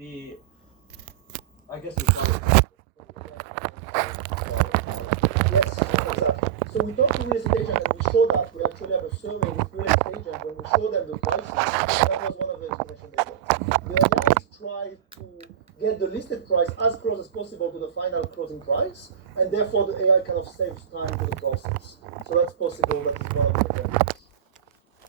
I guess we call it. Yes, exactly. So we talked to real estate agents and we show that. We actually have a survey with real estate agents when we show them the prices. That was one of the explanations they got. The AIs try to get the listed price as close as possible to the final closing price, and therefore the AI kind of saves time to the process. So that's possible. That is one of the benefits.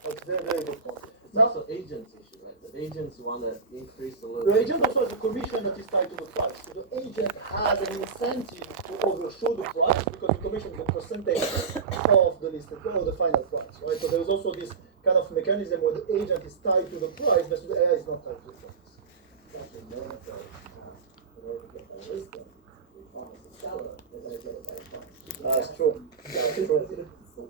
That's very, very good point. It's also agents issue, right? The agents want to increase the little. The agent also has a commission that is tied to the price. So the agent has an incentive to overshoot the price because the commission is a percentage of the listed or the final price, right? So there's also this kind of mechanism where the agent is tied to the price, but the AI is not tied to the price. Actually, in order to get the listing, we promise the seller they're going to get it by price. That's true. That's true.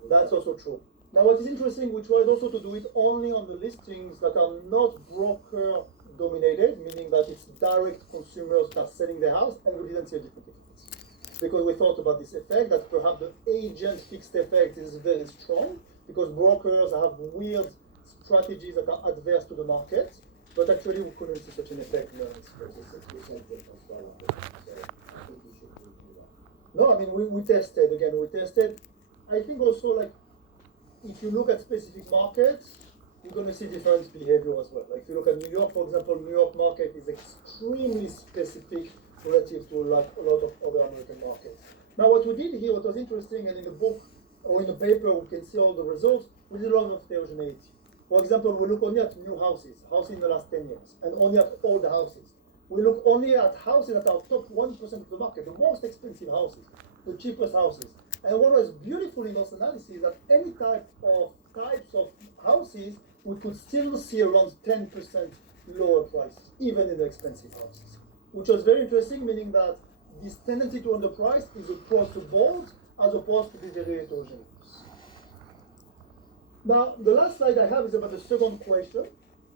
That's also true. Now, what is interesting, we tried also to do it only on the listings that are not broker dominated, meaning that it's direct consumers that are selling their house, and we didn't see a different effect. Because we thought about this effect, that perhaps the agent fixed effect is very strong, because brokers have weird strategies that are adverse to the market, but actually we couldn't see such an effect. No, it's crazy. 6% difference well on it, so I think you should review that. No, I mean, we tested, again, I think also, like, if you look at specific markets, you're going to see different behavior as well. Like if you look at New York, for example, New York market is extremely specific relative to like a lot of other American markets. Now what we did here, what was interesting, and in the book or in the paper we can see all the results, we did a lot of heterogeneity. For example, we look only at new houses in the last 10 years, and only at old houses. We look only at houses that are top 1% of the market, the most expensive houses, the cheapest houses. And what was beautiful in those analyses is that any types of houses, we could still see around 10% lower prices, even in the expensive houses. Which was very interesting, meaning that this tendency to underprice is across the board, as opposed to be very heterogeneous. Now, the last slide I have is about the second question.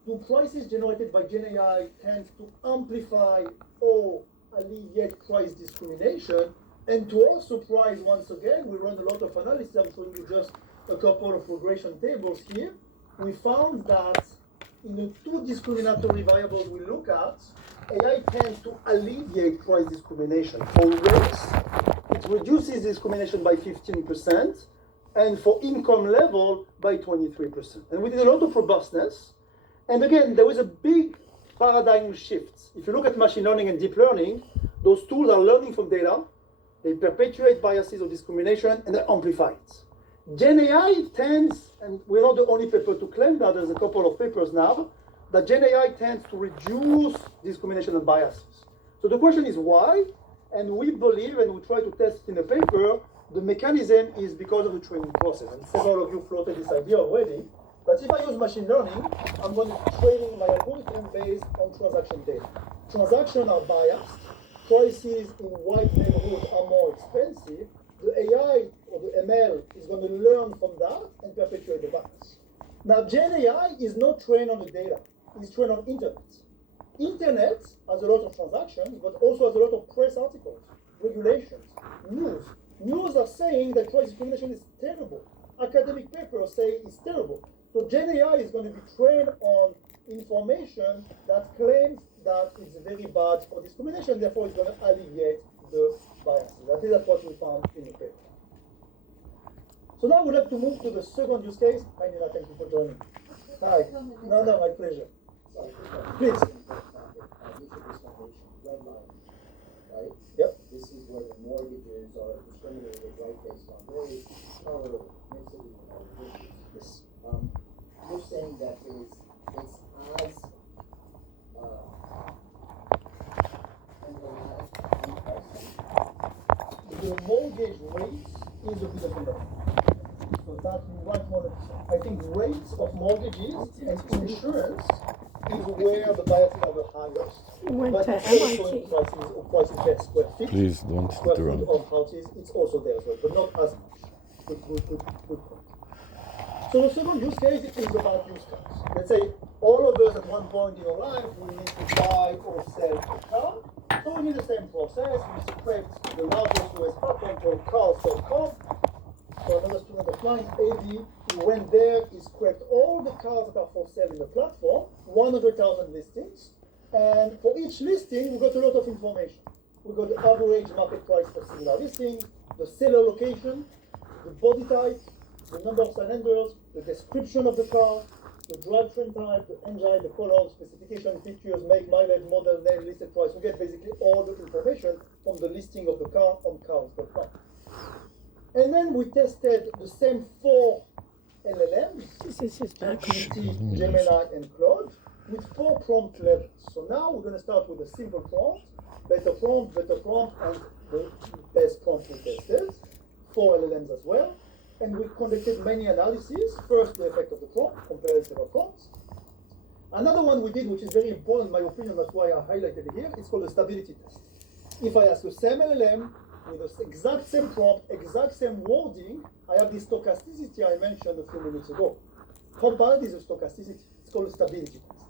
Do prices generated by Gen AI tend to amplify or alleviate price discrimination? And to our surprise, once again, we run a lot of analysis. I'm showing you just a couple of regression tables here. We found that in the two discriminatory variables we look at, AI tends to alleviate price discrimination. For race, it reduces discrimination by 15%, and for income level by 23%. And we did a lot of robustness. And again, there was a big paradigm shift. If you look at machine learning and deep learning, those tools are learning from data. They perpetuate biases or discrimination, and they amplify it. Gen AI tends, and we're not the only paper to claim that, there's a couple of papers now, that Gen AI tends to reduce discrimination and biases. So the question is why? And we believe, and we try to test it in the paper, the mechanism is because of the training process. And several of you floated this idea already. But if I use machine learning, I'm going to be training my algorithm based on transaction data. Transactions are biased. Prices in white neighborhoods are more expensive. The AI or the ML is going to learn from that and perpetuate the bias. Now, Gen AI is not trained on the data. It's trained on internet. Internet has a lot of transactions, but also has a lot of press articles, regulations, news. News are saying that price discrimination is terrible. Academic papers say it's terrible. So Gen AI is going to be trained on information that claims that it's very bad for discrimination, therefore it's going to alleviate the biases. I think that's what we found in the paper. So now we'd like to move to the second use case. Hi Nina, thank you for joining. Hi. No, my pleasure. Please. Right? Yep. This is where the mortgages are discriminated right based on race, color, ethnicity, or religion. Yes. You're saying that it's as the mortgage rates is a bit of a number. So that you might want to, I think rates of mortgages and insurance is where the biases are the highest. Went But to also in MIT. prices per square feet. Please don't Square feet interrupt. of houses, it's also there as well, but not as much. Good point. So the second use case is about used cars. Let's say all of us at one point in our life we need to buy or sell a car. So we need the same process. We scraped the largest US platform called cars.com. So another student of mine, AD, he went there, he scraped all the cars that are for sale in the platform, 100,000 listings, And for each listing, we got a lot of information. We got the average market price for similar listing, the seller location, the body type, the number of cylinders, the description of the car, the drivetrain type, the engine, the color, specification, features, make, mileage, model, name, listed price. We get basically all the information from the listing of the car on cars.com. And then we tested the same 4 LLMs, ChatGPT, Gemini, and Claude, with 4 prompt levels. So now we're going to start with a simple prompt, better prompt, and the best prompt we tested, 4 LLMs as well. And we conducted many analyses. First, the effect of the prompt, compared to several prompts. Another one we did, which is very important in my opinion, that's why I highlighted it here, it's called the stability test. If I ask the same LLM, with the exact same prompt, exact same wording, I have this stochasticity I mentioned a few minutes ago. How bad is the stochasticity? It's called a stability test.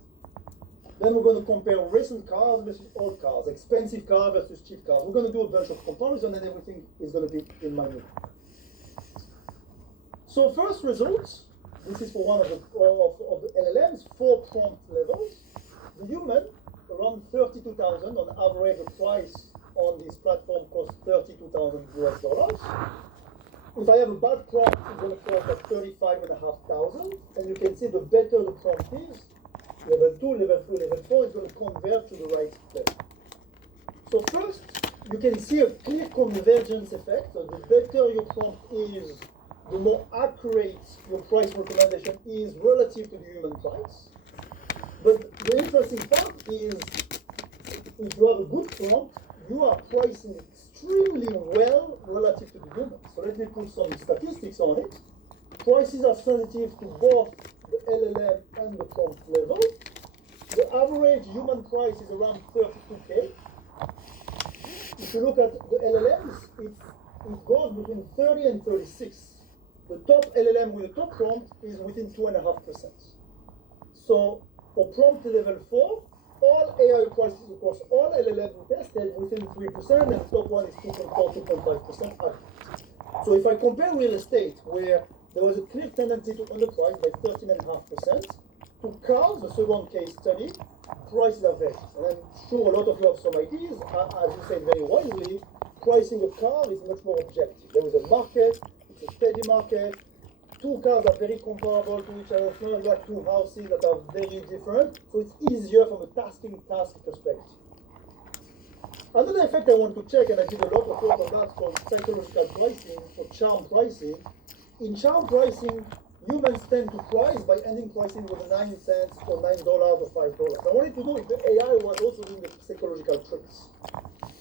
Then we're going to compare recent cars versus old cars, expensive car versus cheap cars. We're going to do a bunch of comparison and everything is going to be in my note. So first results, this is for one of the LLMs, 4 prompt levels. The human, around 32,000 on average, the price on this platform costs $32,000 US. If I have a bad prompt, it's going to cost at 35,500, and you can see the better the prompt is, level 2, level 3, level 4 is going to convert to the right level. So first, you can see a clear convergence effect. So the better your prompt is, the more accurate your price recommendation is relative to the human price. But the interesting part is, if you have a good prompt, you are pricing extremely well relative to the human. So let me put some statistics on it. Prices are sensitive to both the LLM and the prompt level. The average human price is around 32K. If you look at the LLMs, it goes between 30 and 36. The top LLM with the top prompt is within 2.5%. So for prompt level 4, all AI prices across all LLMs we tested within 3%, and the top one is 2.4, 2.5% average. So if I compare real estate, where there was a clear tendency to underprice by 13.5%, to cars, the second case study, prices are very. And I'm sure a lot of you have some ideas. As you said very wisely, pricing a car is much more objective. There is a market, it's a steady market. 2 cars are very comparable to each other. It's not like 2 houses that are very different. So it's easier from a task perspective. Another effect I want to check, and I did a lot of work on that, called psychological pricing or charm pricing. In charm pricing, humans tend to price by ending pricing with 9 cents or $9 or $5. I wanted to know if the AI was also doing the psychological tricks.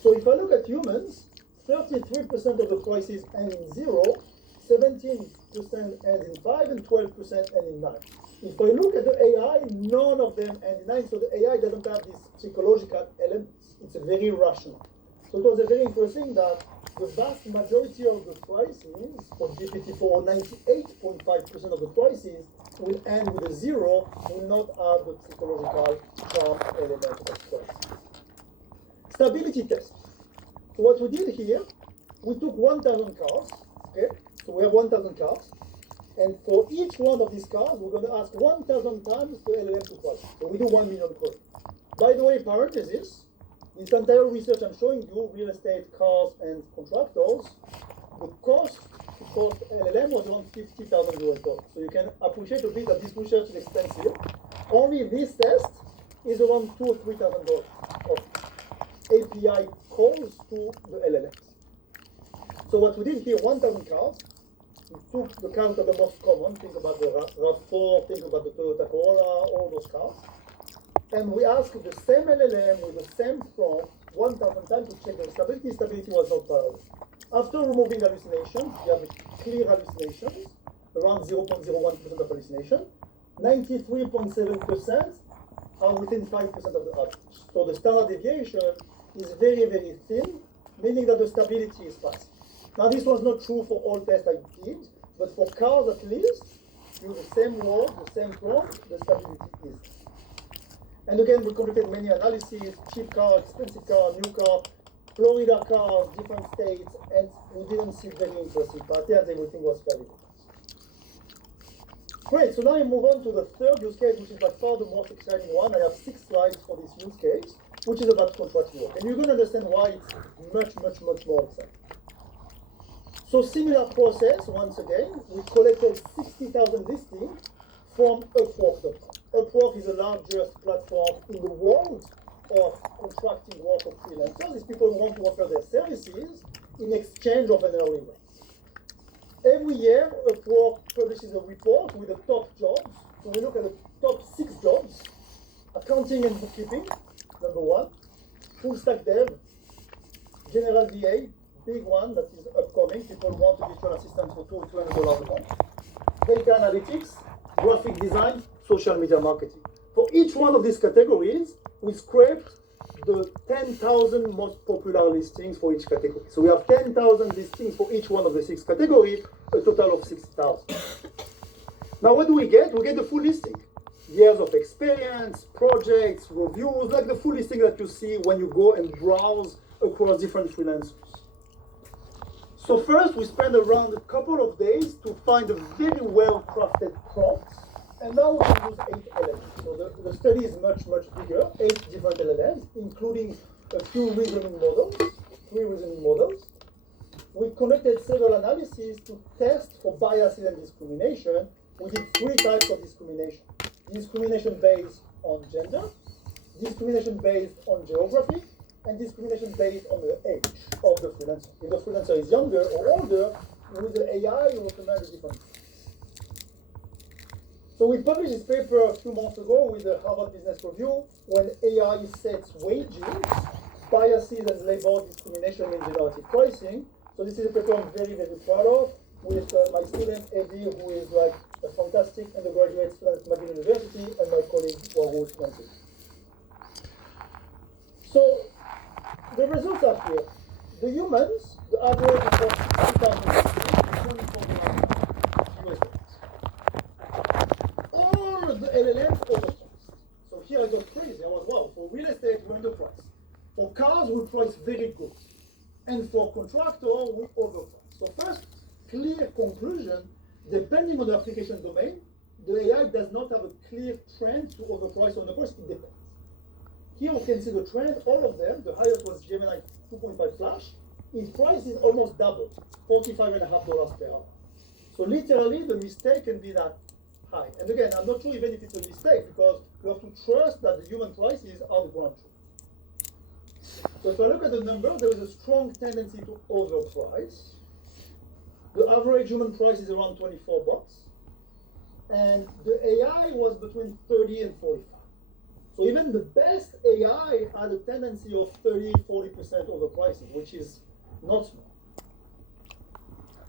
So if I look at humans, 33% of the prices end in 0, 17% end in 5, and 12% end in 9. If I look at the AI, none of them end in 9, so the AI doesn't have these psychological elements. It's very rational. So it was very interesting that the vast majority of the prices for GPT-4, 98.5% of the prices will end with a 0, will not have the psychological charm element of price. Stability test. So what we did here, we took 1,000 cars, okay? So we have 1,000 cars, and for each one of these cars, we're going to ask 1,000 times the LLM to price. So we do 1 million queries. By the way, parenthesis, this entire research I'm showing you, real estate, cars, and contractors, the cost to cost LLM was around $50,000 US. So you can appreciate a bit that this research is expensive. Only this test is around $2,000 or $3,000 of API calls to the LLMs. So what we did here, 1,000 cars, we took the cars that are the most common, think about the RAV4, think about the Toyota Corolla, all those cars. And we asked the same LLM with the same prompt 1,000 times to check the stability. Stability was not parallel. After removing hallucinations, you have clear hallucinations, around 0.01% of hallucination. 93.7% are within 5% of the average. So the standard deviation is very, very thin, meaning that the stability is fast. Now this was not true for all tests I did, but for cars at least, use the same word, the same prompt, the stability is. And again, we conducted many analyses, cheap car, expensive car, new car, Florida cars, different states, and we didn't see very interesting patterns. Everything was fairly good. Great, so now I move on to the third use case, which is by far the most exciting one. I have 6 slides for this use case, which is about contract work. And you're going to understand why it's much more exciting. So similar process, once again, we collected 60,000 listings from Upwork.com. Upwork is the largest platform in the world of contracting work of freelancers. These people who want to offer their services in exchange of an early rate. Every year, Upwork publishes a report with the top jobs. So we look at the top 6 jobs. Accounting and bookkeeping, number 1. Full stack dev, general VA, big one that is upcoming. People want a virtual assistant for $200 a month. Data analytics, graphic design, social media marketing. For each one of these categories, we scraped the 10,000 most popular listings for each category. So we have 10,000 listings for each one of the 6 categories, a total of 60,000. Now what do we get? We get the full listing. Years of experience, projects, reviews, like the full listing that you see when you go and browse across different freelancers. So first, we spend around a couple of days to find a very well-crafted prompt, and now we can use 8 LLMs. So the study is much bigger, 8 different LLMs, including a few reasoning models, 3 reasoning models. We conducted several analyses to test for biases and discrimination. We did 3 types of discrimination. Discrimination based on gender, discrimination based on geography, and discrimination based on the age of the freelancer. If the freelancer is younger or older, with the AI, you recommend a different thing. So we published this paper a few months ago with the Harvard Business Review. When AI sets wages, biases, and labor discrimination in generative pricing. So this is a paper I'm very proud of with my student Eddie, who is like a fantastic undergraduate student at McGill University, and my colleague ARush Channel. So the results are here. The humans, the average across 2000 US dollars. All the LLMs overpriced. So here I got crazy. I was, wow, for real estate, we underpriced. For cars, we price very good. And for contractor, we overprice. So first, clear conclusion, depending on the application domain, the AI does not have a clear trend to overprice or underprice, it depends. Here we can see the trend, all of them, the highest was Gemini 2.5 Flash, its price is almost double, $45.50 per hour. So literally the mistake can be that high. And again, I'm not sure even if it's a mistake because we have to trust that the human prices are the ground truth. So if I look at the number, there is a strong tendency to overprice. The average human price is around $24, and the AI was between 30 and 45. So even the best AI had a tendency of 30-40% overpricing, which is not small.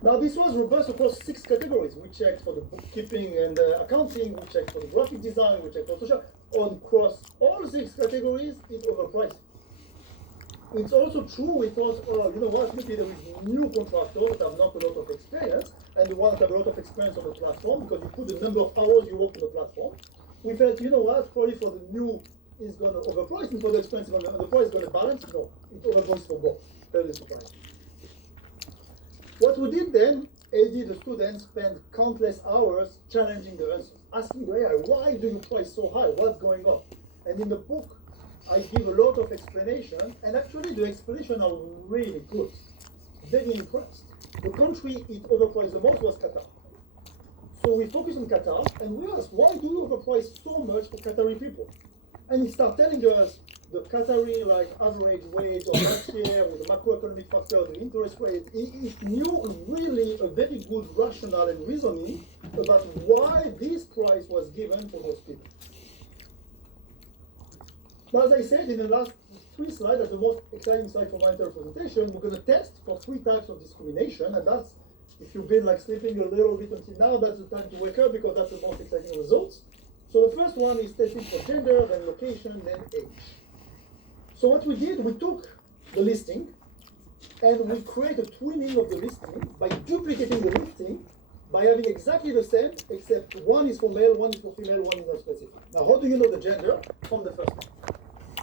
Now this was robust across 6 categories. We checked for the bookkeeping and accounting, we checked for the graphic design, we checked for social. Across all 6 categories, it overpriced. It's also true we thought, oh, you know what, maybe there is new contractors that have not a lot of experience, and you want to have a lot of experience on the platform because you put the number of hours you work on the platform. We felt, you know what, probably for the new is going to overprice, and for the expensive one, the price is going to balance. No, it overpriced for both. Very surprising. What we did then, AD, the students, spent countless hours challenging the answers, asking the AI, why do you price so high? What's going on? And in the book, I give a lot of explanation, and actually the explanations are really good. Very impressed. The country it overpriced the most was Qatar. So we focus on Qatar, and we ask, why do you overprice so much for Qatari people? And he started telling us the Qatari average wage of last year with the macroeconomic factor, the interest rate. He knew really a very good rationale and reasoning about why this price was given for those people. Now, as I said in the last 3 slides, that's the most exciting slide for my entire presentation. We're going to test for 3 types of discrimination, and that's, if you've been sleeping a little bit until now, that's the time to wake up because that's the most exciting results. So the first one is testing for gender, then location, then age. So what we did, we took the listing and we create a twinning of the listing by duplicating the listing by having exactly the same, except one is for male, one is for female, one is not specific. Now, how do you know the gender? From the first name.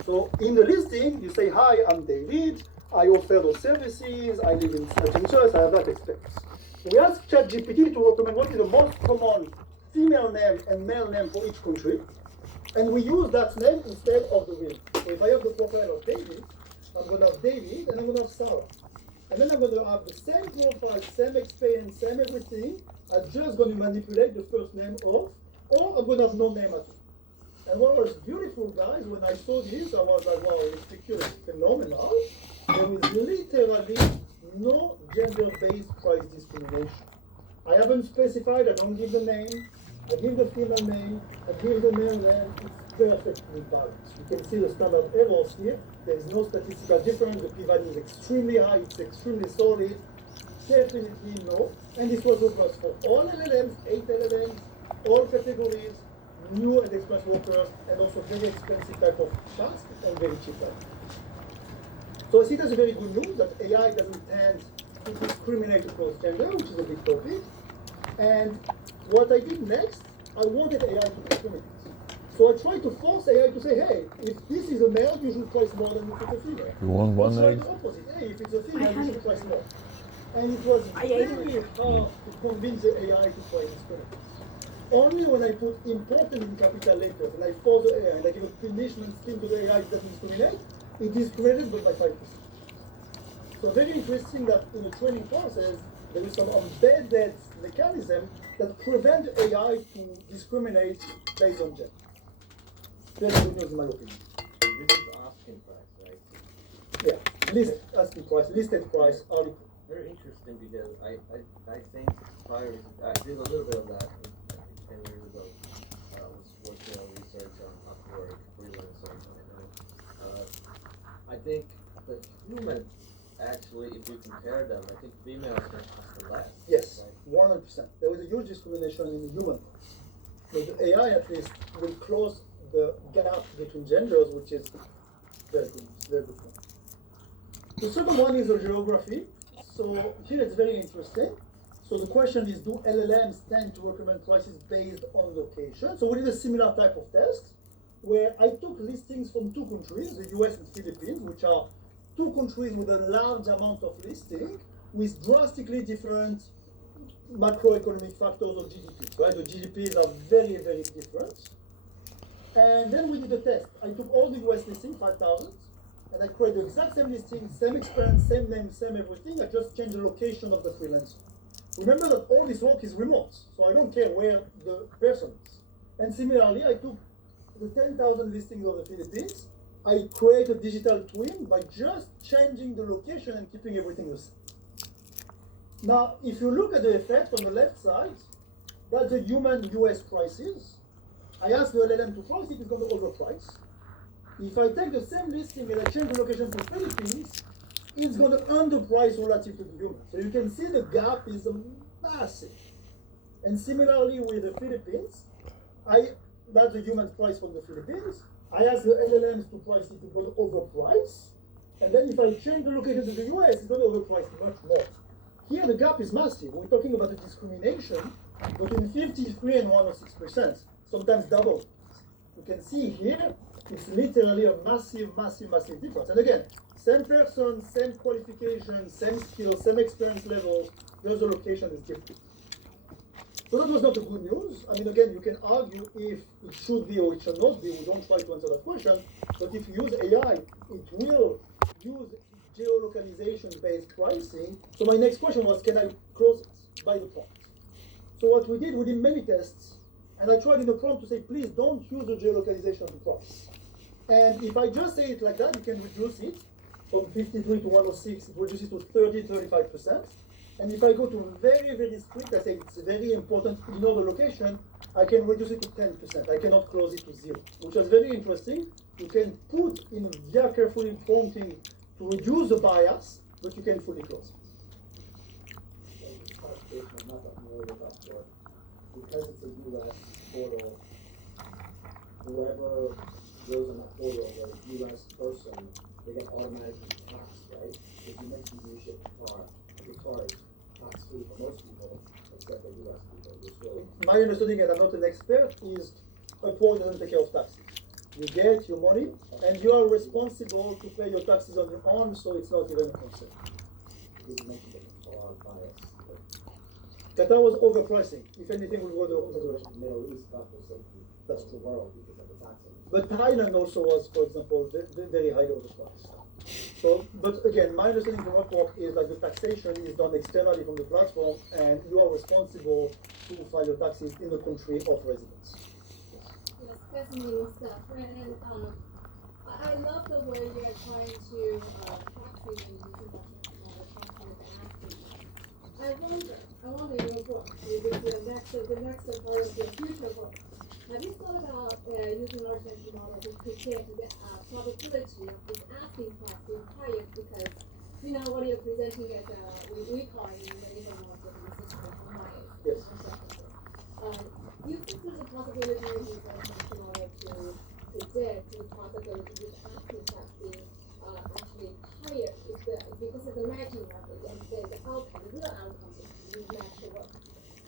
So in the listing, you say, hi, I'm David, I offer those services, I live in such and such, I have that experience. We asked ChatGPT to recommend what is the most common female name and male name for each country, and we use that name instead of the real. So if I have the profile of David, I'm going to have David and I'm going to have Sarah. And then I'm going to have the same profile, same experience, same everything. I'm just going to manipulate the first name of, or I'm going to have no name at all. And what was beautiful, guys, when I saw this, I was like, wow, this picture is phenomenal. There is literally no gender-based price discrimination. I haven't specified, I don't give the name, I give the female name, I give the male name, it's perfectly balanced. You can see the standard errors here. There is no statistical difference, the p-value is extremely high, it's extremely solid, definitely no. And this was across for all LLMs, 8 LLMs, all categories, new and experienced workers, and also very expensive type of task and very cheap type. So I see it as a very good news that AI doesn't tend to discriminate across gender, which is a big topic. And what I did next, I wanted AI to discriminate. So I tried to force AI to say, hey, if this is a male, you should price more than if it's a female. You want one Try egg? the opposite. Hey, if it's a female, you should price more. And it was very hard to convince the AI to price discriminate. Only when I put important in capital letters and I force the AI and I give a punishment scheme to the AI that doesn't discriminate, it discriminated but by 5%. So very interesting that in the training process, there is some embedded mechanism that prevent AI to discriminate based on gender. Very good news in my opinion. This is asking price, right? Yeah, asking price, listed price, article. Very interesting because I think prior, I did a little bit of that 10 years ago. I was working on research on Upwork, freelancer, I think the human, actually, if you compare them, I think females can cost the less. Yes, Right? 100%. There was a huge discrimination in the human price. But the AI at least will close the gap between genders, which is very good. Very good. The second one is the geography. So here it's very interesting. So the question is, do LLMs tend to recommend prices based on location? So we did a similar type of test where I took listings from two countries, the US and Philippines, which are two countries with a large amount of listing with drastically different macroeconomic factors of GDP. Right? The GDPs are very, very different. And then we did a test. I took all the US listings, 5,000, and I created the exact same listing, same experience, same name, same everything. I just changed the location of the freelancer. Remember that all this work is remote, so I don't care where the person is. And similarly, I took the 10,000 listings of the Philippines. I create a digital twin by just changing the location and keeping everything the same. Now, if you look at the effect on the left side, that's the human US prices. I ask the LLM to price it, it's going to overprice. If I take the same listing and I change the location to Philippines, it's going to underprice relative to the human. So you can see the gap is massive. And similarly with the Philippines, that's the human price from the Philippines. I ask the LLMs to price it, it's going to overprice. And then if I change the location to the US, it's going to overprice much more. Here the gap is massive. We're talking about a discrimination between 53 and 106%, sometimes double. You can see here, it's literally a massive, massive, massive difference. And again, same person, same qualification, same skills, same experience levels, just the location is different. So that was not the good news. I mean, again, you can argue if it should be or it should not be. We don't try to answer that question. But if you use AI, it will use geolocalization-based pricing. So my next question was, can I close it by the prompt? So what we did many tests, and I tried in the prompt to say, please don't use the geolocalization to price. And if I just say it like that, you can reduce it from 53 to 106, it reduces to 30, 35%. And if I go to very, very strict, I say it's very important to know the location, I can reduce it to 10%. I cannot close it to 0, which is very interesting. You can put in very carefully prompting to reduce the bias, but you can fully close it. I'm not that familiar with Upwork. Because it's a US portal, whoever goes on that portal, the US person, they get automatically taxed, right? If you mentioned you ship guitar, the guitar is tax-free for most people, except for US people. You're still... My understanding, and I'm not an expert, is Upwork doesn't take care of taxes. You get your money, and you are responsible to pay your taxes on your own, so it's not even a concern. You mentioned the guitar bias. Qatar was overpricing. If anything, we go the opposite direction. The Middle East got the safety That's of true. the world because of the taxing. But Thailand also was, for example, very highly overpriced. So, but again, my understanding from Upwork is that the taxation is done externally from the platform, and you are responsible to file your taxes in the country of residence. Yes, fascinating stuff. And I love the way you're trying to proxy and use international proxy and asking. I wonder in your book, with the next part of your future book, have you thought about using large language model to predict the probability of this asking class being higher? Because you know what you're presenting as we call it in the labor market research bias. Yes. You think there's a possibility of using large language model to predict the possibility of asking class being actually higher because of the matching market and the outcome, the real outcome is match the work.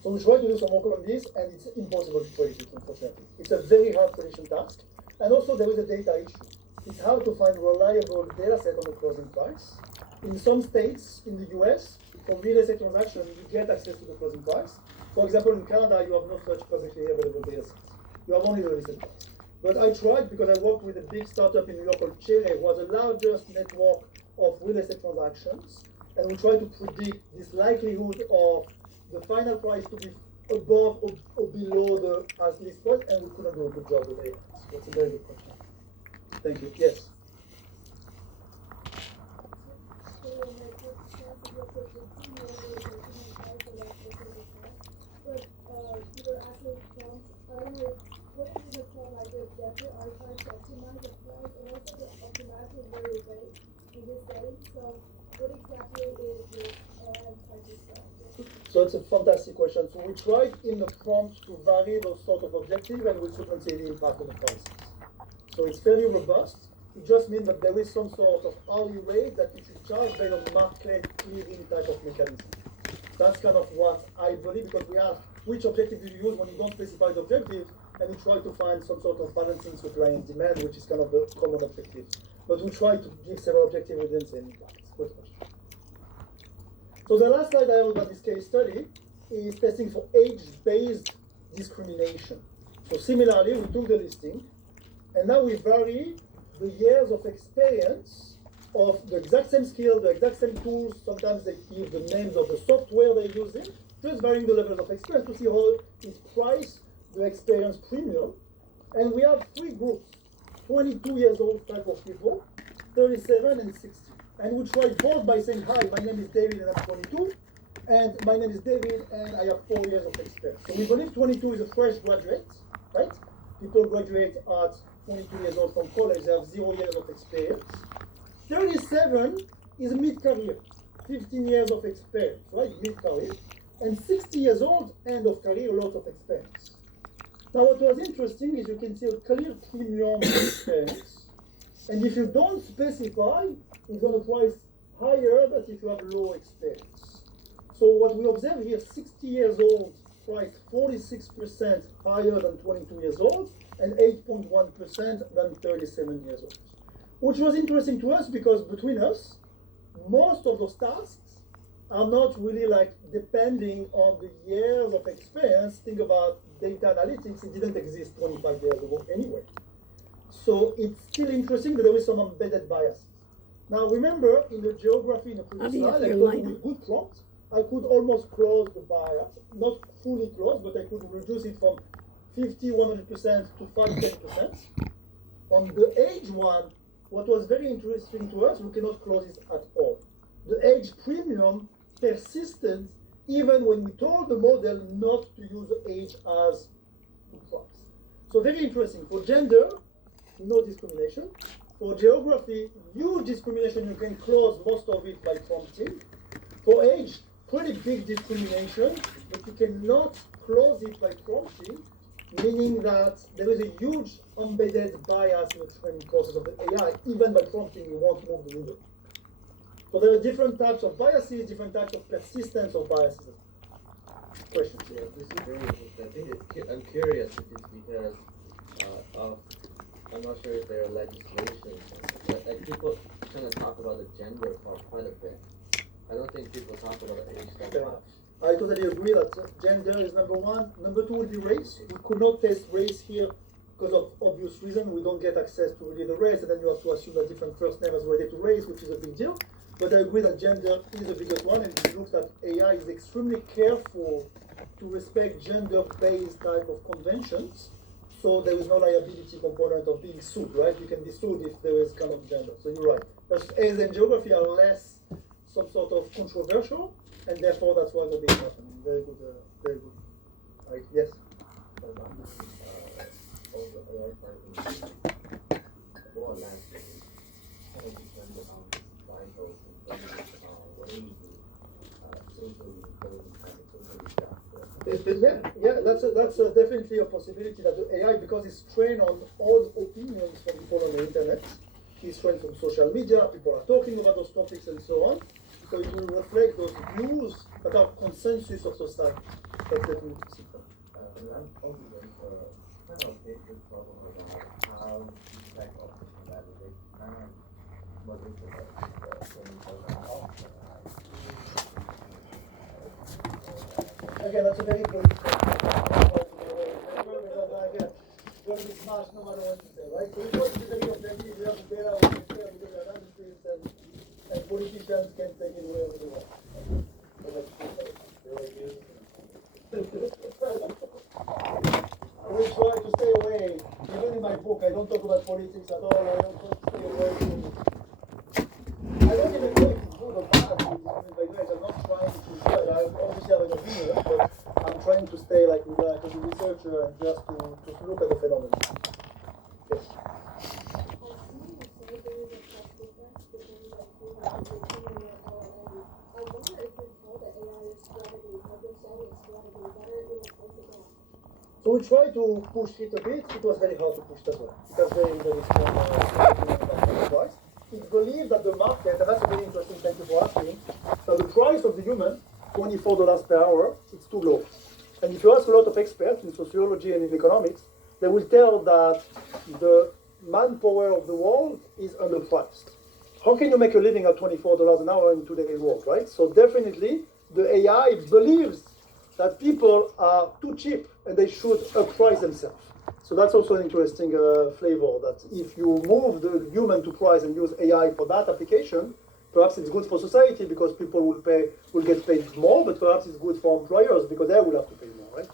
So we try to do some work on this, and it's impossible to predict it, unfortunately. It's a very hard prediction task. And also there is a data issue. It's how to find reliable data set on the closing price. In some states in the US, for real estate transactions, you get access to the closing price. For example, in Canada, you have no such publicly available data sets. You have only the recent price. But I tried because I worked with a big startup in New York called Chile, who has the largest network of real estate transactions. And we tried to predict this likelihood of the final price to be above or below the as list price, and we couldn't do a good job with it. That's a very good question. Thank you. Yes. So it's a fantastic question. So we tried in the prompt to vary those sort of objectives, and we couldn't see the impact on the prices. So it's fairly robust. It just means that there is some sort of hourly rate that you should charge based on market clearing type of mechanism. That's kind of what I believe, because we ask which objective do you use when you don't specify the objective, and we try to find some sort of balancing supply and demand, which is kind of the common objective. But we try to give several objectives within the same impact. Good question. So the last slide I have about this case study is testing for age-based discrimination. So similarly, we took the listing, and now we vary the years of experience of the exact same skill, the exact same tools. Sometimes they give the names of the software they're using, just varying the levels of experience to see how it price the experience premium. And we have three groups, 22 years old type of people, 37 and 60. And we try both by saying, hi, my name is David and I'm 22, and my name is David and I have 4 years of experience. So we believe 22 is a fresh graduate, right? People graduate at 22 years old from college, they have 0 years of experience. 37 is mid-career, 15 years of experience, right? Mid-career. And 60 years old, end of career, a lot of experience. Now what was interesting is you can see a clear premium experience. And if you don't specify, it's going to price higher than if you have low experience. So what we observe here, 60 years old priced 46% higher than 22 years old, and 8.1% than 37 years old. Which was interesting to us because between us, most of those tasks are not really like depending on the years of experience. Think about data analytics, it didn't exist 25 years ago anyway. So it's still interesting that there is some embedded bias. Now remember, in the geography in the previous slide, I told you with good prompt, I could almost close the bias, not fully close, but I could reduce it from 50, 100% to 5, 10%. On the age one, what was very interesting to us, we cannot close it at all. The age premium persisted even when we told the model not to use age as the price. So very interesting. For gender, no discrimination. For geography, huge discrimination, you can close most of it by prompting. For age, pretty big discrimination, but you cannot close it by prompting, meaning that there is a huge embedded bias in the training process of the AI. Even by prompting, you won't move the needle. So there are different types of biases, different types of persistence of biases. Questions? Yeah, this is very interesting. I think I'm curious if it's because I'm not sure if there are legislations, but like people kind of talk about the gender part quite a bit. I don't think people talk about the age that much. I totally agree that gender is number one. Number two will be race. We could not test race here because of obvious reason. We don't get access to really the race, and then you have to assume that different first name is related to race, which is a big deal. But I agree that gender is the biggest one, and it looks that AI is extremely careful to respect gender-based type of conventions. So there is no liability component of being sued, right? You can be sued if there is kind of gender. So you're right. But as and geography are less some sort of controversial, and therefore that's why they're being happening. Very good, very good. Yes. More or less, kind of depends on cycles and what do you do? Socially intelligent and socially just. Yeah, that's definitely a possibility that the AI, because it's trained on all opinions from people on the internet, it's trained from social media, people are talking about those topics and so on, so it will reflect those views that are consensus of society. That's definitely possible. And I'm also going to kind of take this problem about how to check option that they kind of what is Again, that's a very good going to be smashed no matter what you say, right? So it's going to be very objective, we have the data, we can share with the analysis, and politicians can take it wherever they want. I will try to stay away. Even in my book, I don't talk about politics at all. I don't try to stay away from it. I don't even know if it's good or bad. By the way, I'm not trying to judge. I obviously have an opinion, but I'm trying to stay like as a researcher and just to look at the phenomenon. Yes. So we tried to push it a bit. It was very hard to push as well. It was very, very strong price. It believed that the market, and that's a very interesting, thank you for asking, that the price of the human, $24 per hour, it's too low. And if you ask a lot of experts in sociology and in economics, they will tell that the manpower of the world is underpriced. How can you make a living at $24 an hour in today's world, right? So definitely the AI believes that people are too cheap and they should upprice themselves. So that's also an interesting flavor, that if you move the human to price and use AI for that application, perhaps it's good for society because people will get paid more, but perhaps it's good for employers because they will have to pay more, right?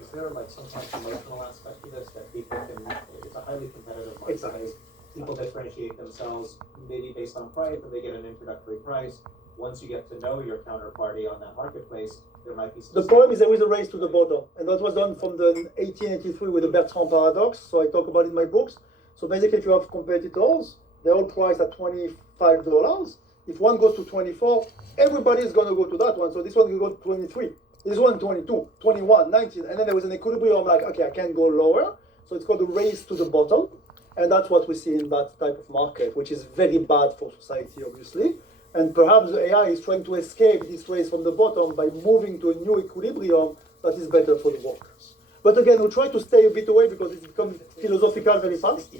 Is there like some kind of emotional aspect to this that people can, it's a highly competitive market. Exactly. People differentiate themselves maybe based on price, but they get an introductory price. Once you get to know your counterparty on that marketplace, there might be some... The problem is there is a race to the bottom, and that was done from the 1883 with the Bertrand paradox, so I talk about it in my books. So basically if you have competitors, they're all priced at $25. If one goes to 24, everybody is going to go to that one. So this one will go to 23, this one 22, 21, 19, and then there was an equilibrium like, okay, I can't go lower. So it's called the race to the bottom, and that's what we see in that type of market, which is very bad for society, obviously. And perhaps the AI is trying to escape this race from the bottom by moving to a new equilibrium that is better for the workers. But again, we'll try to stay a bit away because it becomes philosophical very fast.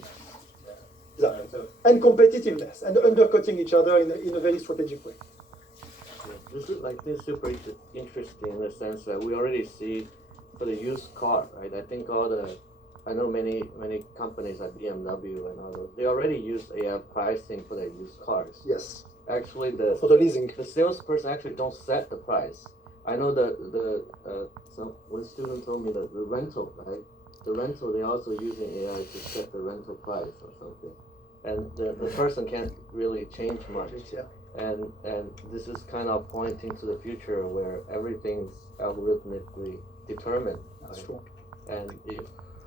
Exactly. And competitiveness, and undercutting each other in a very strategic way. This is super interesting in the sense that we already see for the used car, right? I know many companies like BMW and others, they already use AI pricing for their used cars. Yes. Actually, for the leasing, the salesperson actually don't set the price. I know one student told me that the rental, right? The rental, they're also using AI to set the rental price or something, and the person can't really change much. Yeah. And this is kind of pointing to the future where everything's algorithmically determined. That's right? true. And if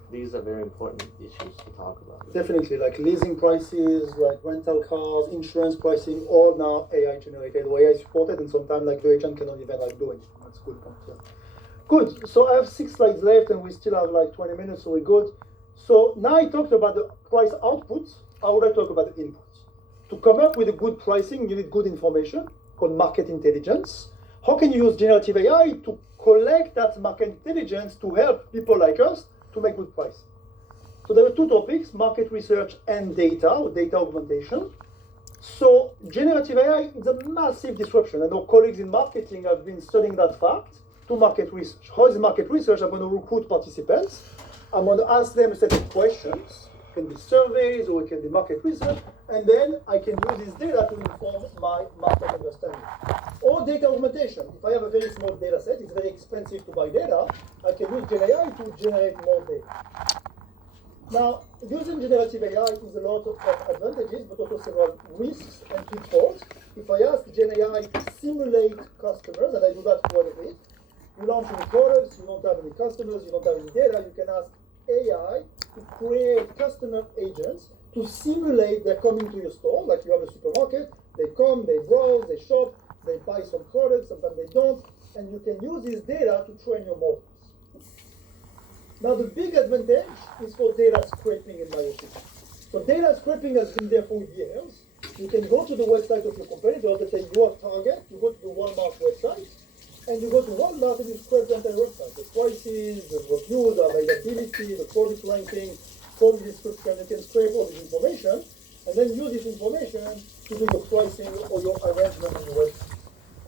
these are very important issues to talk about. Definitely, like leasing prices, like rental cars, insurance pricing, all now AI generated or AI supported, and sometimes like the agent cannot even like do it. That's a good point. Yeah. Good. So I have 6 slides left, and we still have like 20 minutes, so we're good. So now I talked about the price outputs. I would like to talk about the inputs. To come up with a good pricing, you need good information called market intelligence. How can you use generative AI to collect that market intelligence to help people like us to make good price? So there are 2 topics, market research and data, or data augmentation. So generative AI is a massive disruption, and our colleagues in marketing have been studying that fact to market research. How is market research? I'm going to recruit participants. I'm going to ask them a set of questions. It can be surveys or it can be market research, and then I can use this data to inform my market understanding. Or data augmentation. If I have a very small data set, it's very expensive to buy data, I can use Gen AI to generate more data. Now, using generative AI is a lot of advantages, but also several risks and pitfalls. If I ask Gen AI to simulate customers, and I do that quite a bit, you launch new products, you don't have any customers, you don't have any data, you can ask AI to create customer agents to simulate they're coming to your store, like you have a supermarket, they come, they browse, they shop, they buy some products, sometimes they don't, and you can use this data to train your models. Now the big advantage is for data scraping in my opinion. So data scraping has been there for years. You can go to the website of your competitor, let's say you are Target, you go to the Walmart website, and you go to Walmart and you scrape the entire website. The prices, the reviews, the availability, the product ranking, product description, you can scrape all this information, and then use this information to do your pricing or your arrangement on your website.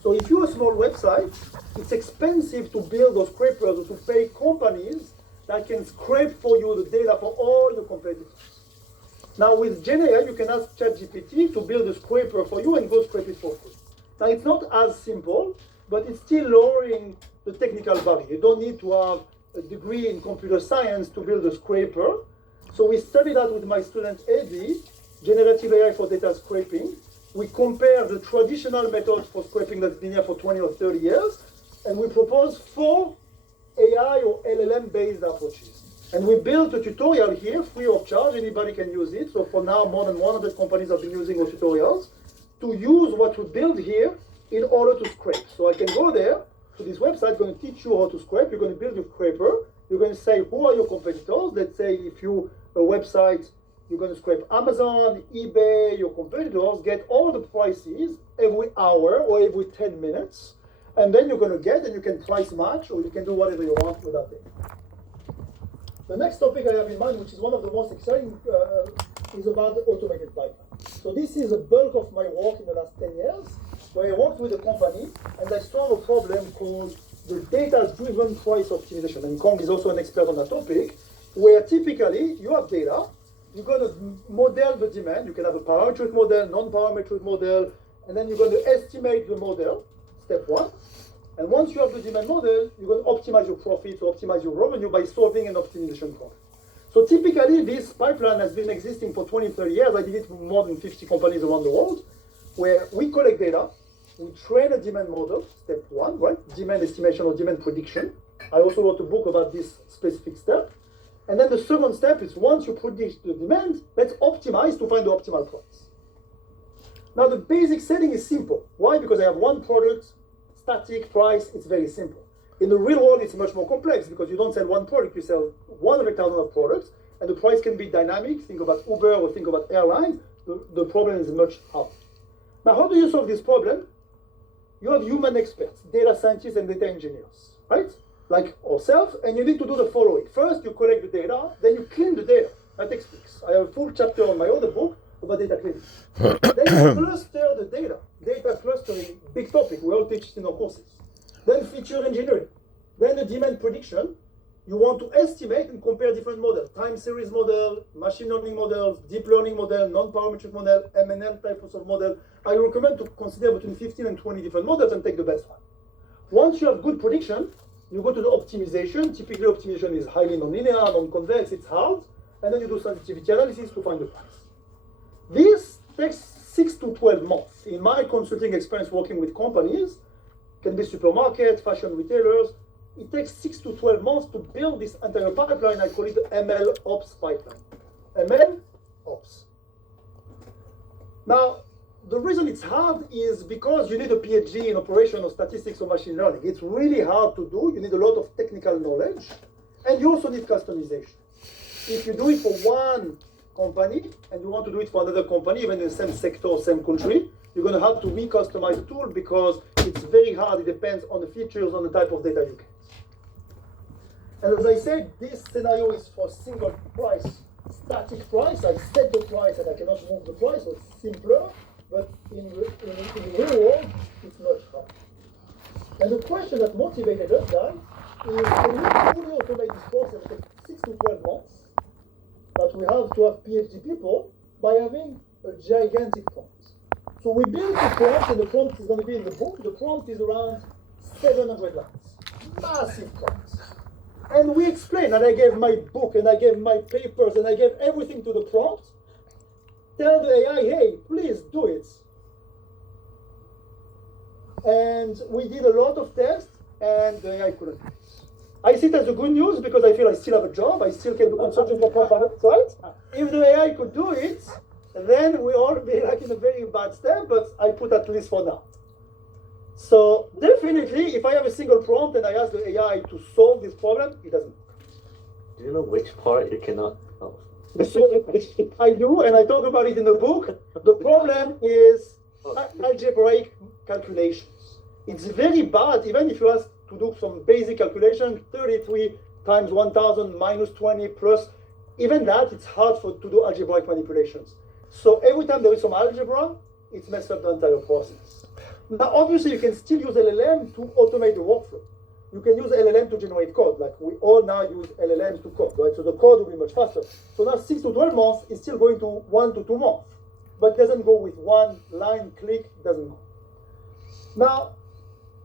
So if you're a small website, it's expensive to build those scrapers or to pay companies that can scrape for you the data for all your competitors. Now with Gen AI, you can ask ChatGPT to build a scraper for you and go scrape it for free. Now it's not as simple, but it's still lowering the technical barrier. You don't need to have a degree in computer science to build a scraper. So we studied that with my student Eddie, generative AI for data scraping. We compare the traditional methods for scraping that's been here for 20 or 30 years, and we propose 4 AI or LLM-based approaches. And we built a tutorial here, free of charge, anybody can use it. So for now, more than 100 companies have been using our tutorials to use what we build here in order to scrape. So I can go there to this website, going to teach you how to scrape. You're going to build your scraper. You're going to say, who are your competitors? Let's say if you a website, you're going to scrape Amazon, eBay, your competitors, get all the prices every hour or every 10 minutes. And then you're going to get, and you can price match, or you can do whatever you want with that data. The next topic I have in mind, which is one of the most exciting, is about the automated pipeline. So this is a bulk of my work in the last 10 years, where I worked with a company, and I solved a problem called the data-driven price optimization. And Kong is also an expert on that topic, where typically you have data, you're going to model the demand. You can have a parametric model, non-parametric model, and then you're going to estimate the model, step one. And once you have the demand model, you're going to optimize your profit or optimize your revenue by solving an optimization problem. So typically, this pipeline has been existing for 20, 30 years. I did it with more than 50 companies around the world, where we collect data, we train a demand model, step one, right? Demand estimation or demand prediction. I also wrote a book about this specific step. And then the second step is once you predict the demand, let's optimize to find the optimal price. Now the basic setting is simple. Why? Because I have one product, static price, it's very simple. In the real world, it's much more complex because you don't sell one product, you sell 100,000 of products, and the price can be dynamic. Think about Uber or think about airlines. The problem is much harder. Now, how do you solve this problem? You have human experts, data scientists and data engineers, right? Like ourselves, and you need to do the following. First, you collect the data, then you clean the data. That takes weeks. I have a full chapter on my other book about data cleaning. Then you cluster the data. Data clustering, big topic. We all teach it in our courses. Then feature engineering. Then the demand prediction. You want to estimate and compare different models. Time series model, machine learning models, deep learning model, non-parametric model, MNL types of model. I recommend to consider between 15 and 20 different models and take the best one. Once you have good prediction, you go to the optimization. Typically, optimization is highly nonlinear, non-convex, it's hard. And then you do sensitivity analysis to find the price. This takes 6 to 12 months. In my consulting experience working with companies, can be supermarkets, fashion retailers, it takes 6 to 12 months to build this entire pipeline. I call it the ML Ops pipeline. ML Ops. Now, the reason it's hard is because you need a PhD in operation or statistics or machine learning. It's really hard to do. You need a lot of technical knowledge. And you also need customization. If you do it for one company and you want to do it for another company, even in the same sector, same country, you're going to have to re-customize the tool because it's very hard. It depends on the features, on the type of data you get. And as I said, this scenario is for single price, static price. I set the price and I cannot move the price, so it's simpler. But question that motivated us, guys, is can we fully automate this process in 6 to 12 months that we have to have PhD people by having a gigantic prompt. So we built the prompt, and the prompt is going to be in the book. The prompt is around 700 lines. Massive prompt. And we explained, and I gave my book, and I gave my papers, and I gave everything to the prompt. Tell the AI, hey, please do it. And we did a lot of tests, and the AI couldn't do it. I see it as a good news because I feel I still have a job. I still can do consulting for companies, right? If the AI could do it, then we all be like in a very bad step, but I put at least for now. So definitely, if I have a single prompt and I ask the AI to solve this problem, it doesn't. Do you know which part you cannot solve? I do, and I talk about it in the book. The problem is algebraic calculations. It's very bad, even if you ask to do some basic calculation, 33 times 1000 minus 20 plus, even that, it's hard to do algebraic manipulations. So every time there is some algebra, it's messed up the entire process. Now, obviously, you can still use LLM to automate the workflow. You can use LLM to generate code, like we all now use LLMs to code, right? So the code will be much faster. So now 6 to 12 months is still going to 1 to 2 months, but doesn't go with one line, click, doesn't go. Now,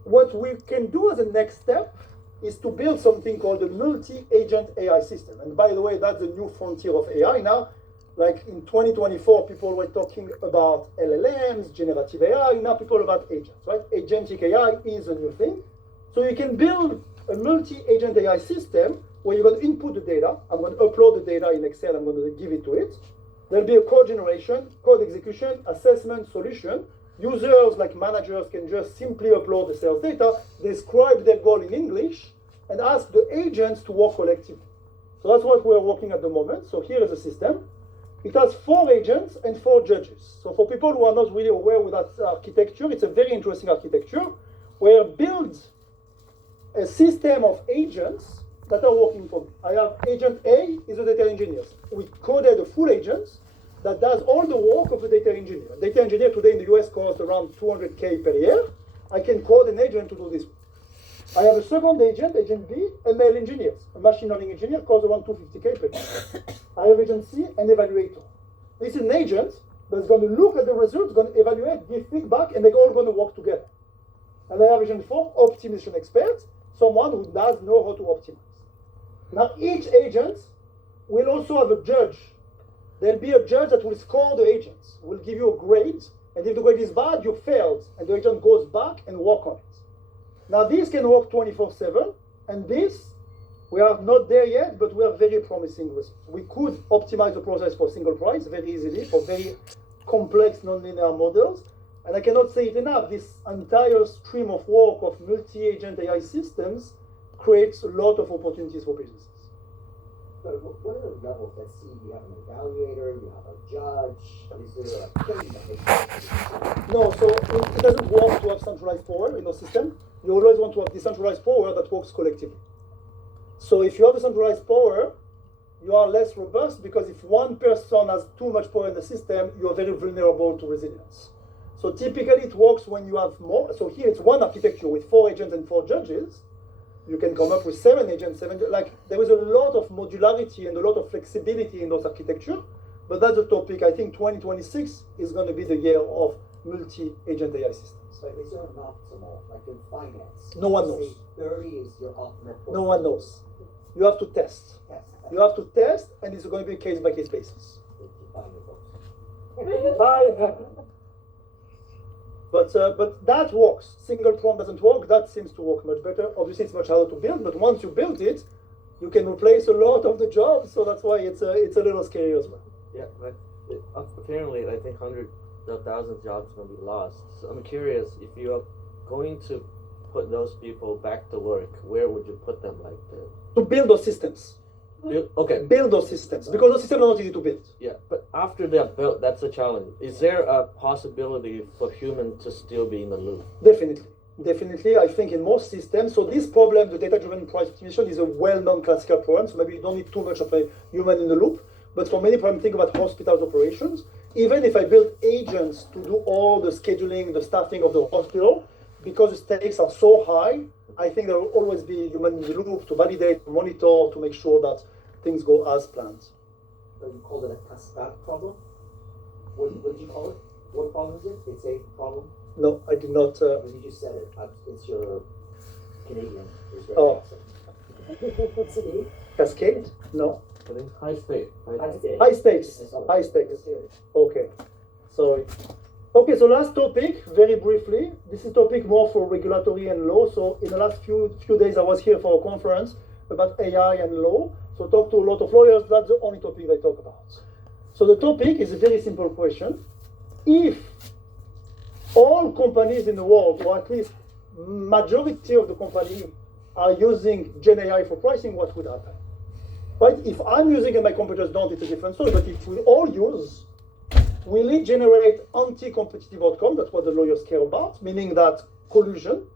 what we can do as a next step is to build something called a multi-agent AI system. And by the way, that's the new frontier of AI now. Like in 2024, people were talking about LLMs, generative AI, now people are about agents, right? Agentic AI is a new thing. So you can build a multi-agent AI system where you're going to input the data. I'm going to upload the data in Excel. I'm going to give it to it. There'll be a code generation, code execution, assessment, solution. Users, like managers, can just simply upload the sales data, describe their goal in English, and ask the agents to work collectively. So that's what we're working at the moment. So here is a system. It has 4 agents and 4 judges. So for people who are not really aware with that architecture, it's a very interesting architecture where build a system of agents that are working for me. I have agent A is a data engineer. We coded a full agent that does all the work of a data engineer. A data engineer today in the US costs around 200K per year. I can code an agent to do this. I have a second agent, agent B, ML engineers. A machine learning engineer costs around 250K per year. I have agent C, an evaluator. This is an agent that's going to look at the results, going to evaluate, give feedback, and they're all going to work together. And I have agent 4, optimization expert, someone who does know how to optimize. Now, each agent will also have a judge. There'll be a judge that will score the agents, will give you a grade, and if the grade is bad, you failed, and the agent goes back and work on it. Now, this can work 24/7, and this, we are not there yet, but we have very promising results. We could optimize the process for single price very easily, for very complex nonlinear models, and I cannot say it enough, this entire stream of work of multi-agent AI systems creates a lot of opportunities for businesses. So what are the levels? Let's see, you have an evaluator, you have a judge, is there a thing? No, so it doesn't work to have centralized power in a system. You always want to have decentralized power that works collectively. So if you have a centralized power, you are less robust because if one person has too much power in the system, you are very vulnerable to resilience. So typically it works when you have more. So here it's one architecture with 4 agents and 4 judges. You can come up with 7 agents, 7, like there is a lot of modularity and a lot of flexibility in those architecture, but that's a topic. I think 2026 is going to be the year of multi-agent AI systems. So is there an optimal, like in finance? No one knows. Say 30 is your optimal. No one knows. You have to test. Yes. You have to test, and it's going to be a case-by-case basis. But that works. Single prompt doesn't work. That seems to work much better. Obviously, it's much harder to build, but once you build it, you can replace a lot of the jobs. So that's why it's a little scary as well. Yeah, but apparently, I think hundreds of thousands of jobs will be lost. So I'm curious, if you are going to put those people back to work, where would you put them? Like To build those systems. Okay. Build those systems because those systems are not easy to build. Yeah, but after they're built, that's a challenge. Is there a possibility for humans to still be in the loop? Definitely. I think in most systems. So this problem, the data-driven price optimization, is a well-known classical problem. So maybe you don't need too much of a human in the loop. But for many problems, think about hospitals operations. Even if I build agents to do all the scheduling, the staffing of the hospital, because the stakes are so high, I think there will always be human in the loop to validate, to monitor, to make sure that things go as planned. So you called it a cascade problem? What did you call it? What problem is it? It's a problem? No, I did not. You just said it. It's your Canadian Israeli Oh. accent. Cascade? No. I think high stake. High stakes. High stakes. Okay. Sorry. Okay, so last topic, very briefly. This is topic more for regulatory and law. So in the last few days, I was here for a conference about AI and law. So talk to a lot of lawyers. That's the only topic they talk about. So the topic is a very simple question. If all companies in the world, or at least majority of the companies, are using Gen AI for pricing, what would happen? Right? If I'm using and my competitors don't, it's a different story. But if we all use, will it generate anti-competitive outcome? That's what the lawyers care about, meaning that collusion.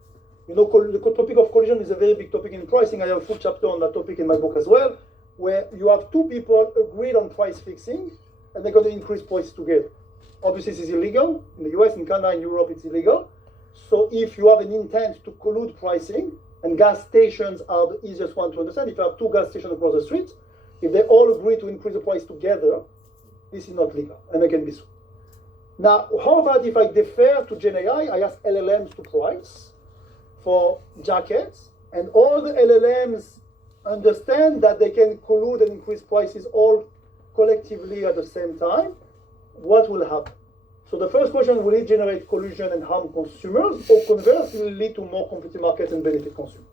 You know, the topic of collusion is a very big topic in pricing. I have a full chapter on that topic in my book as well, where you have two people agreed on price fixing, and they're going to increase prices together. Obviously, this is illegal. In the US, in Canada, in Europe, it's illegal. So if you have an intent to collude pricing, and gas stations are the easiest one to understand. If you have two gas stations across the street, if they all agree to increase the price together, this is not legal, and they can be sued. Now, how about if I defer to Gen AI, I ask LLMs to price for jackets, and all the LLMs understand that they can collude and increase prices all collectively at the same time, what will happen? So the first question, will it generate collusion and harm consumers, or conversely, will it lead to more competitive markets and benefit consumers?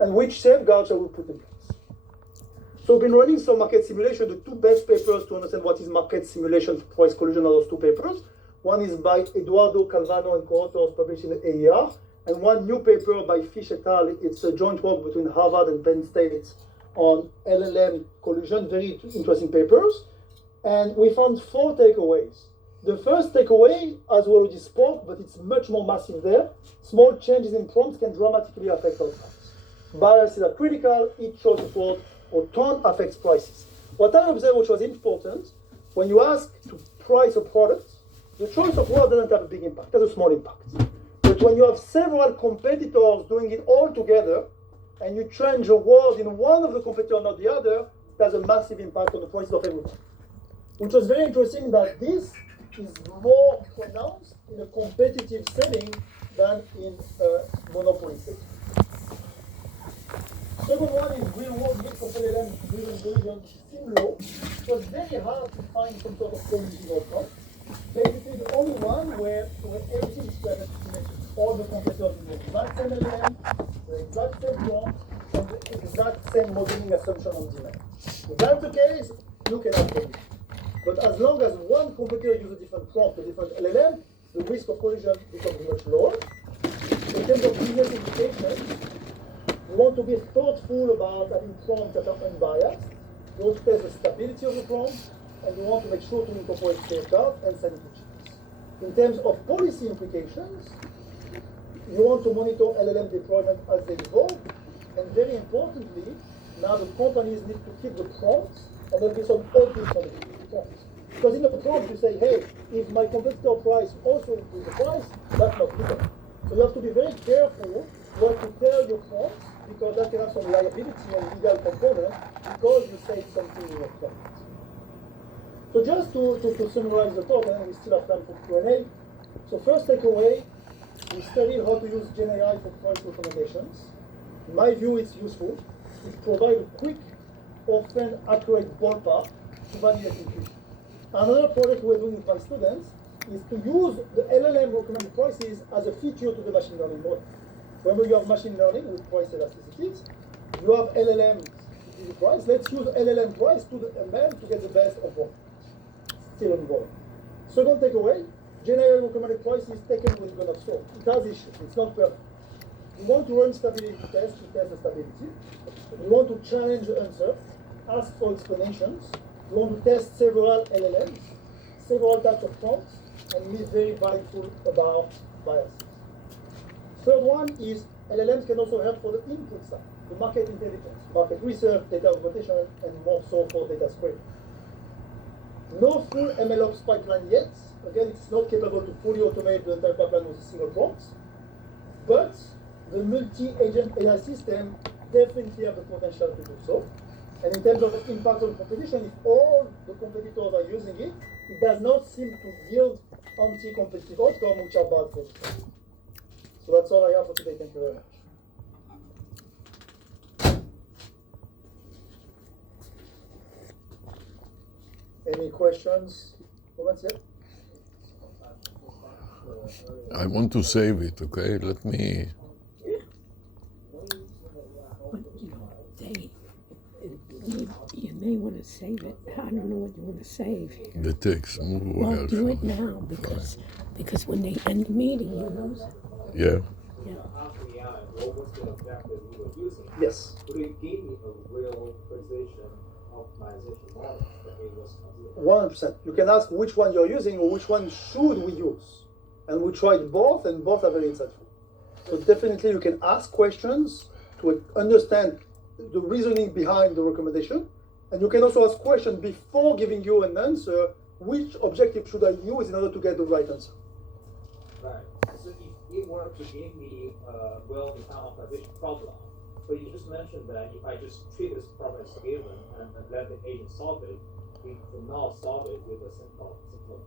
And which safeguards I will put in place? So we've been running some market simulation. The two best papers to understand what is market simulation for price collusion are those two papers. One is by Eduardo Calvano and co-authors published in the AER, and one new paper by Fish et al. It's a joint work between Harvard and Penn State on LLM collusion, very interesting papers. And we found 4 takeaways. The first takeaway, as we already spoke, but it's much more massive there, small changes in prompts can dramatically affect outcomes. Biases are critical, each choice of word or tone affects prices. What I observed, which was important, when you ask to price a product, the choice of word doesn't have a big impact, it has a small impact. But when you have several competitors doing it all together, and you change a word in one of the competitors, not the other, it has a massive impact on the prices of everyone. Which was very interesting that this is more pronounced in a competitive setting than in a monopoly setting. Second one is real-world mix of LLM-driven collusion sim law. It was very hard to find some sort of collusion outcome. Basically, the only one where everything is connected. All the competitors in the exact same LLM, the exact same prompt, and the exact same modeling assumption on demand. If that's the case, you can have collusion. But as long as one competitor uses a different prompt, a different LLM, the risk of collusion becomes much lower. In terms of business implications, you want to be thoughtful about having prompts that are unbiased. You want to test the stability of the prompt, and you want to make sure to incorporate safeguards and sanity checks. In terms of policy implications, you want to monitor LLM deployment as they evolve, and very importantly, now the companies need to keep the prompts, and there'll be some audits on the prompts. Because in the prompt you say, hey, if my competitor price also increase the price, that's not legal. So you have to be very careful what to tell your prompts, because that can have some liability and legal component because you say something in your prompt. So just to summarize the talk, and we still have time for Q&A. So first takeaway, we studied how to use Gen AI for price recommendations. In my view, it's useful. It provides a quick, often accurate ballpark to validate intuition. Another project we're doing with my students is to use the LLM recommended prices as a feature to the machine learning model. Whenever you have machine learning with price elasticities, you have LLM to give the price. Let's use LLM price to the ML to get the best of both. Still ongoing. Second takeaway, Gen AI recommended price is taken with a grain of salt. It has issues. It's not perfect. You want to run stability tests to test the stability. You want to challenge the answer, ask for explanations. You want to test several LLMs, several types of prompts, and be very mindful about biases. Third one is LLMs can also help for the input side, the market intelligence, market research, data augmentation, and more so for data scraping. No full MLOps pipeline yet. Again, it's not capable to fully automate the entire pipeline with a single prompt. But the multi-agent AI system definitely have the potential to do so. And in terms of impact on competition, if all the competitors are using it, it does not seem to yield anti-competitive outcomes which are bad for the firm. So that's all I have for today. Thank you very much. Any questions? Comments yet? I want to save it, okay? Let me. You may want to save it. I don't know what you want to save. The text move Well, well. do it now because when they end the meeting, you lose it. Yeah. Asking AI, what was the objective you were using? Yes. Would it give me a real precision optimization model that it was considered? 100%. You can ask which one you're using or which one should we use. And we tried both, and both are very insightful. So definitely you can ask questions to understand the reasoning behind the recommendation. And you can also ask questions before giving you an answer, which objective should I use in order to get the right answer? Right. So if it were to give me a well-defined optimization problem, but you just mentioned that if I just treat this problem as given and let the agent solve it, we could not solve it with a simple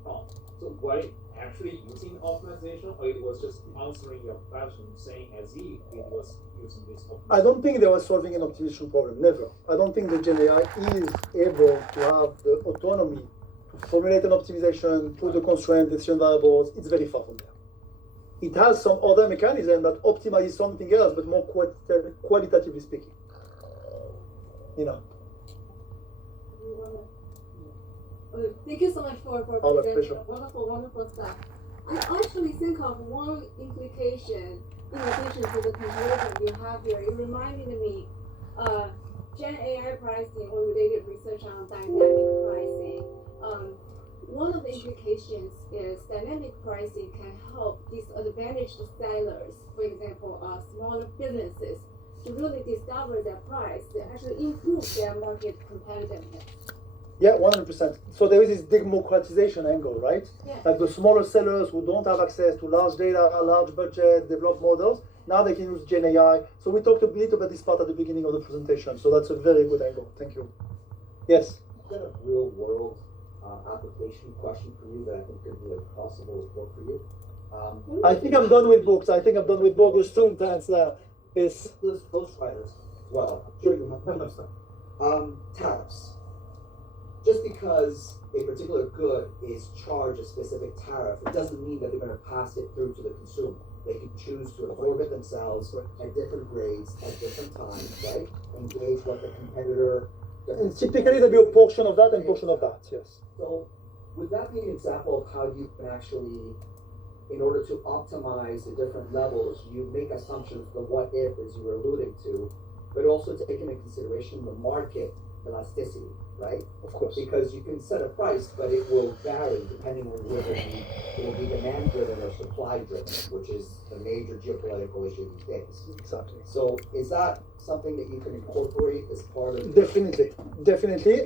prompt. So were it actually using optimization, or it was just answering your question, saying as if it was using this optimization? I don't think they were solving an optimization problem, never. I don't think the Gen AI is able to have the autonomy to formulate an optimization, put the constraint, decision variables. It's very far from there. It has some other mechanism that optimizes something else, but more qualitatively speaking. You know. Thank you so much for presenting. Wonderful stuff. I actually think of one implication in addition to the comparison you have here. It reminded me Gen AI pricing or related research on dynamic pricing. One of the implications is dynamic pricing can help disadvantaged sellers, for example, smaller businesses, to really discover their price to actually improve their market competitiveness. Yeah, 100%. So there is this democratization angle, right? Yeah. Like the smaller sellers who don't have access to large data, large budget, developed models, now they can use Gen AI. So we talked a bit about this part at the beginning of the presentation. So that's a very good angle. Thank you. Yes? I've got a real world application question for you that I think could be a possible book for you. I think I'm done with books. There's too intense now. Yes. Those ghostwriters as well. I'm sure you have some. Tariffs. Just because a particular good is charged a specific tariff, it doesn't mean that they're going to pass it through to the consumer. They can choose to absorb it themselves at different grades, at different times, right? Engage what the competitor doesn't. And typically there'll be a portion of that and portion of that, yes. So would that be an example of how you can actually, in order to optimize the different levels, you make assumptions, the what if, as you were alluding to, but also take into consideration the market elasticity, right? Of course. Because you can set a price, but it will vary depending on whether it will be demand driven or supply driven, which is the major geopolitical issue these days. Exactly. So is that something that you can incorporate as part of? Definitely.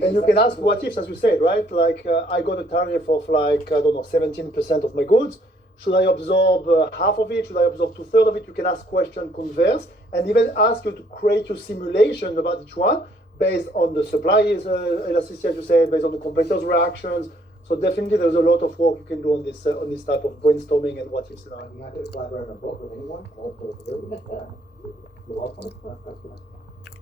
And you can ask what ifs, as you said, right? Like I got a tariff of like, 17% of my goods. Should I absorb half of it? Should I absorb 2/3 of it? You can ask question, converse, and even ask you to create your simulation about each one based on the supplier's elasticity, as you said, based on the competitors' reactions. So definitely there's a lot of work you can do on this type of brainstorming and what if scenario. You have to collaborate on a book with anyone? You're welcome.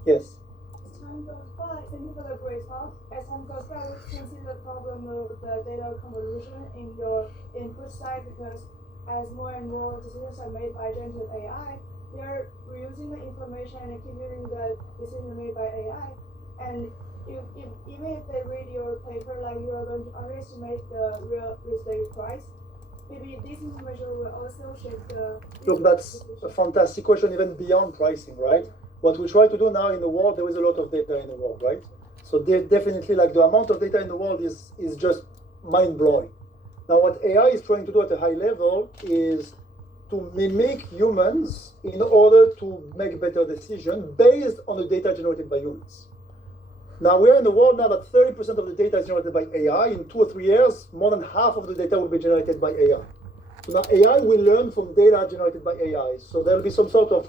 Yes. As time goes by, thank you for the great talk. As time goes by, we can see the problem of the data convolution in your input side, because as more and more decisions are made by generative AI, they're reusing the information and accumulating the decision made by AI. And even if they read your paper like you are going to underestimate the real estate price, maybe this information will also shape the. Look, that's a fantastic question, even beyond pricing, right? What we try to do now in the world, there is a lot of data in the world, right? So definitely, like the amount of data in the world is just mind-blowing. Now, what AI is trying to do at a high level is to mimic humans in order to make better decisions based on the data generated by humans. Now, we are in the world now that 30% of the data is generated by AI. In 2 or 3 years, more than half of the data will be generated by AI. So now AI will learn from data generated by AI. So there'll be some sort of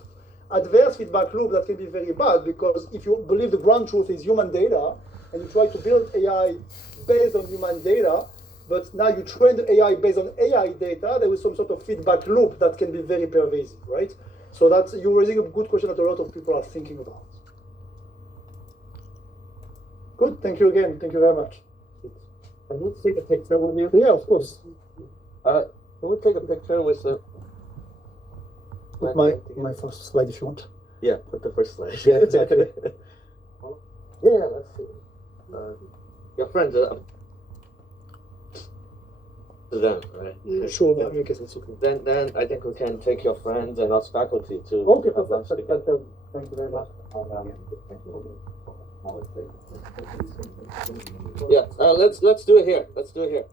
adverse feedback loop that can be very bad, because if you believe the ground truth is human data and you try to build AI based on human data, but now you train the AI based on AI data, there is some sort of feedback loop that can be very pervasive, right? So that's, you're raising a good question that a lot of people are thinking about. Good, thank you again. Thank you very much. Can we take a picture with you? Yeah, of course. Can we take a picture with the... Put my first slide if you want. Yeah, put the first slide. Yeah, exactly. Yeah, let's see. Your friends are to them, right? Sure, yeah, okay, that's okay. Then I think we can take your friends and us faculty to Okay, have lunch perfect. together. Thank you very much. Yeah, let's do it here. Let's do it here.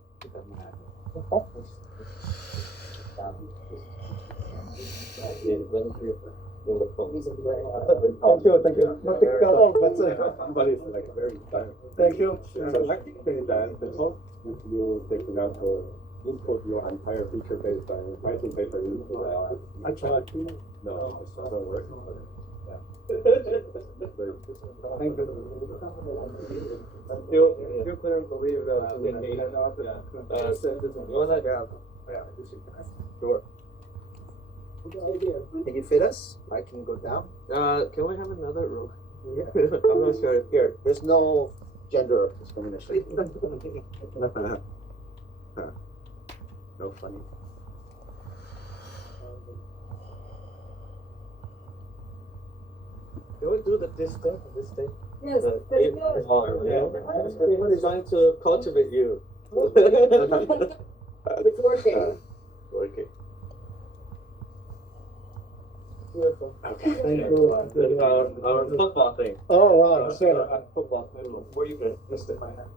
Thank you. Not technical at all, but But it's like very fun. thank you. So technically then, you take example, input your entire feature based on writing paper input. I tried to. No, it doesn't work. Yeah. Thank you. You couldn't believe that. You wanna? Yeah. Sure. Can you fit us? I can go down. Can we have another room? Yeah. I'm not sure. Here. There's no gender discrimination. No funny. Can we do this thing? This thing? Yes, The that's aim- good. We're designed to cultivate you. It's working. Working. Beautiful. Okay. Thank you. This is our football thing. Oh, wow, sure. Football thing. Where you been? Just in my hand.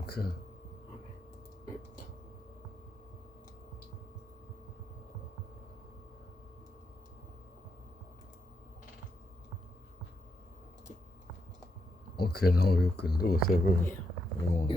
Okay. Okay, now you can do whatever you want.